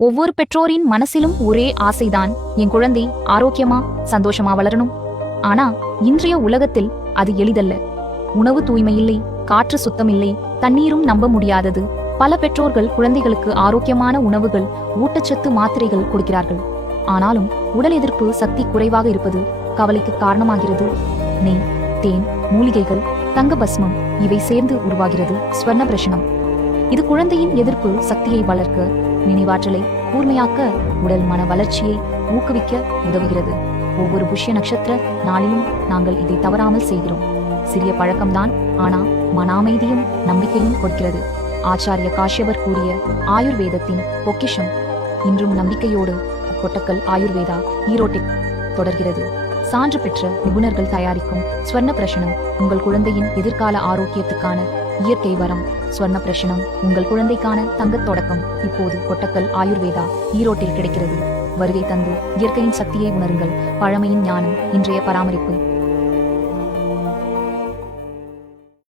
ஒவ்வொரு பெற்றோரின் மனசிலும் ஒரே ஆசைதான், என் குழந்தை ஆரோக்கியமா சந்தோஷமா வளரணும். ஆனா இன்றைய உலகத்தில் அது எளிதல்ல. உணவு தூய்மையில்லை, காற்று சுத்தமில்லை, தண்ணீரும் நம்ப முடியாதது. பல பெற்றோர்கள் குழந்தைகளுக்கு ஆரோக்கியமான உணவுகள், ஊட்டச்சத்து மாத்திரைகள் கொடுக்கிறார்கள். ஆனாலும் உடல் எதிர்ப்பு சக்தி குறைவாக இருப்பது கவலைக்கு காரணமாகிறது. நெய், தேன், மூலிகைகள், தங்க பஸ்மம் இவை சேர்ந்து உருவாகிறது ஸ்வர்ண பிரஷனம். இது குழந்தையின் எதிர்ப்பு சக்தியை வளர்க்க, நினைவாற்றலை கூர்மையாக்க, உடல் மன வளர்ச்சியை ஊக்குவிக்க உதவுகிறது. ஒவ்வொரு புஷ்ய நட்சத்திர நாளிலும் நாங்கள் இதை தவறாமல் செய்கிறோம். சிறிய பழக்கம்தான், ஆனா மன அமைதியும் நம்பிக்கையும் கொடுக்கிறது. ஆச்சாரிய காஷ்யபர் கூறிய ஆயுர்வேதத்தின் பொக்கிஷம் இன்றும் நம்பிக்கையோடு கொட்டக்கல் ஆயுர்வேதா ஈரோட்டில் தொடர்கிறது. சான்று பெற்ற நிபுணர்கள் தயாரிக்கும் ஸ்வர்ண பிரஷனம் உங்கள் குழந்தையின் எதிர்கால ஆரோக்கியத்துக்கான இயற்கை வரம். ஸ்வர்ண பிரஷனம் உங்கள் குழந்தைக்கான தங்கத் தொடக்கம். இப்போது கொட்டக்கல் ஆயுர்வேதா ஈரோட்டில் கிடைக்கிறது. வருகை தந்து இயற்கையின் சக்தியை உணருங்கள். பழமையின் ஞானம், இன்றைய பராமரிப்பு.